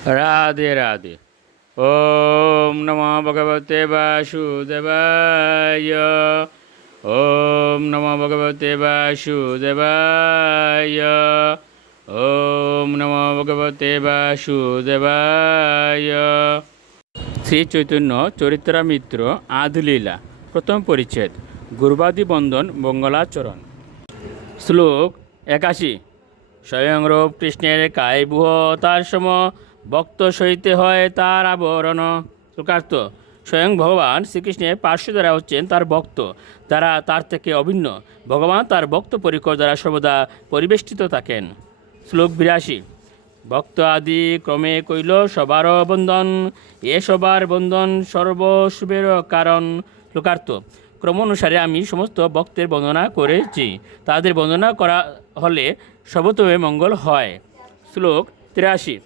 राधे राधे। ओम नमो भगवते वासुदेवाय। ओम नमो भगवते वासुदेवाय। ओम नमो भगवते वासुदेवाय। শ্রী চৈতন্য চরিত্রামিত্র আদিলীলা প্রথম পরিচ্ছেদ গুরুবাদী বন্দন মঙ্গলাচরণ। শ্লোক 81। স্বয়ংরূপ কৃষ্ণের কায়বুহ তার সম, ভক্ত সইতে হয় তার আবরণ। শ্লোকার্থ: স্বয়ং ভগবান শ্রীকৃষ্ণের পার্শ্ব দ্বারা হচ্ছেন তার ভক্ত, তারা তার থেকে অভিন্ন। ভগবান তার ভক্ত পরিকর দ্বারা সর্বদা পরিবেষ্টিত থাকেন। শ্লোক 82। ভক্ত আদি ক্রমে কইল সবার বন্ধন, এ সবার বন্ধন সর্বশুভের কারণ। শ্লোকার্থ: ক্রম অনুসারে আমি সমস্ত ভক্তের বন্দনা করেছি, তাদের বন্দনা করা হলে সর্বতোভাবে মঙ্গল হয়। শ্লোক 83।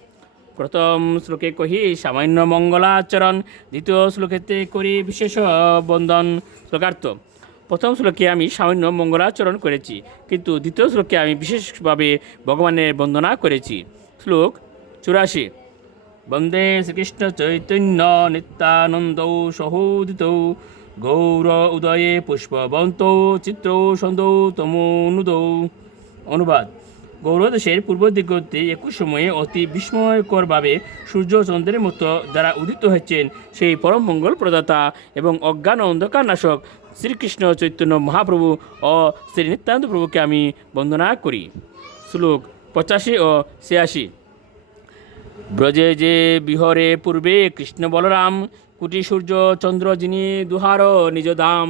প্রথম শ্লোকে কহি সামান্য মঙ্গলাচরণ, দ্বিতীয় শ্লোকেতে করি বিশেষ বন্দন। শ্লোকার্থ: প্রথম শ্লোকে আমি সামান্য মঙ্গলাচরণ করেছি, কিন্তু দ্বিতীয় শ্লোকে আমি বিশেষভাবে ভগবানের বন্দনা করেছি। শ্লোক 84। বন্দে শ্রীকৃষ্ণ চৈতন্য নিত্যানন্দ সহোদিত, গৌর উদয়ে পুষ্পবন্ত চিত্র সন্দৌ তমনুদৌ। অনুবাদ: গৌরদেশের পূর্ব দিগন্তে একই সময়ে অতি বিস্ময়করভাবে সূর্য চন্দ্রের মতো যারা উদিত হয়েছেন, সেই পরম মঙ্গল প্রদাতা এবং অজ্ঞান অন্ধকার নাশক শ্রীকৃষ্ণ চৈতন্য মহাপ্রভু ও শ্রী নিত্যানন্দ প্রভুকে আমি বন্দনা করি। শ্লোক 85 ও 86। ব্রজে যে বিহরে পূর্বে কৃষ্ণ বলরাম, কোটি সূর্য চন্দ্র যিনি দুহার নিজ ধাম,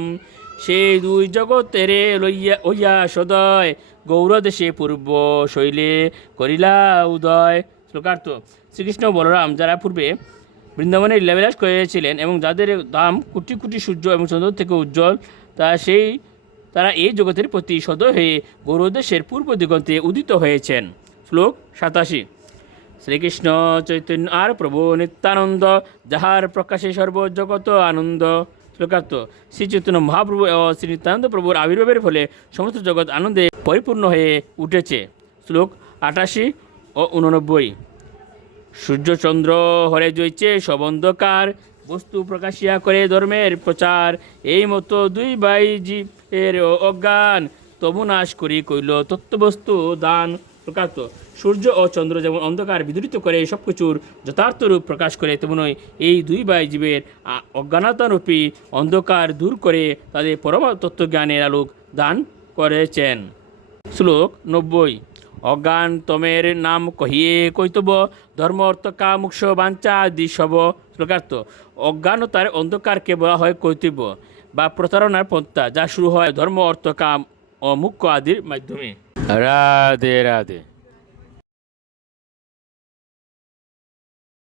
সেই দুই জগতের লইয়া সদয়, গৌরদেশে পূর্ব শৈলে করিলা উদয়। শ্লোকার্থ: শ্রীকৃষ্ণ বলরাম যারা পূর্বে বৃন্দাবনে লীলাবিলাস করেছিলেন এবং যাদের ধাম কোটি কোটি সূর্য এবং চন্দ্র থেকে উজ্জ্বল, তারা এই জগতের প্রতি সদয় হয়ে গৌরদেশের পূর্ব দিগন্তে উদিত হয়েছেন। শ্লোক 87। শ্রীকৃষ্ণ চৈতন্য আর প্রভু নিত্যানন্দ, যাহার প্রকাশে সর্বজগত আনন্দ। শ্লোকার্থ: শ্রী চৈতন্য মহাপ্রভু ও শ্রী নিত্যানন্দ প্রভুর আবির্ভাবের ফলে সমস্ত জগৎ আনন্দে পরিপূর্ণ হয়ে উঠেছে। শ্লোক 88 ও 89। সূর্যচন্দ্র হরে জয়ছে সব অন্ধকার, বস্তু প্রকাশিয়া করে ধর্মের প্রচার, এই মতো দুই ভাই জীবের অজ্ঞান, তবু নাশ করি কইল তত্ত্ববস্তু দান। শ্লোকার্থ: সূর্য ও চন্দ্র যেমন অন্ধকার বিদূরিত করে সব কিছুর যথার্থ রূপ প্রকাশ করে, তেমনই এই দুই ভাই জীবের অজ্ঞানতারূপী অন্ধকার দূর করে তাদের পরম তত্ত্বজ্ঞানের আলোক দান করেছেন। শ্লোক 90। অজ্ঞান তমের নাম কহিয়ে কৈতব, ধর্ম অর্থ কাম মোক্ষ বাঞ্ছা আদি সব। শ্লোকার্থ: অজ্ঞানতার অন্ধকারকে বলা হয় কৈতব্য বা প্রতারণার পন্থা, যা শুরু হয় ধর্ম অর্থ কাম ও মোক্ষ আদির মাধ্যমে। রাধে রাধে।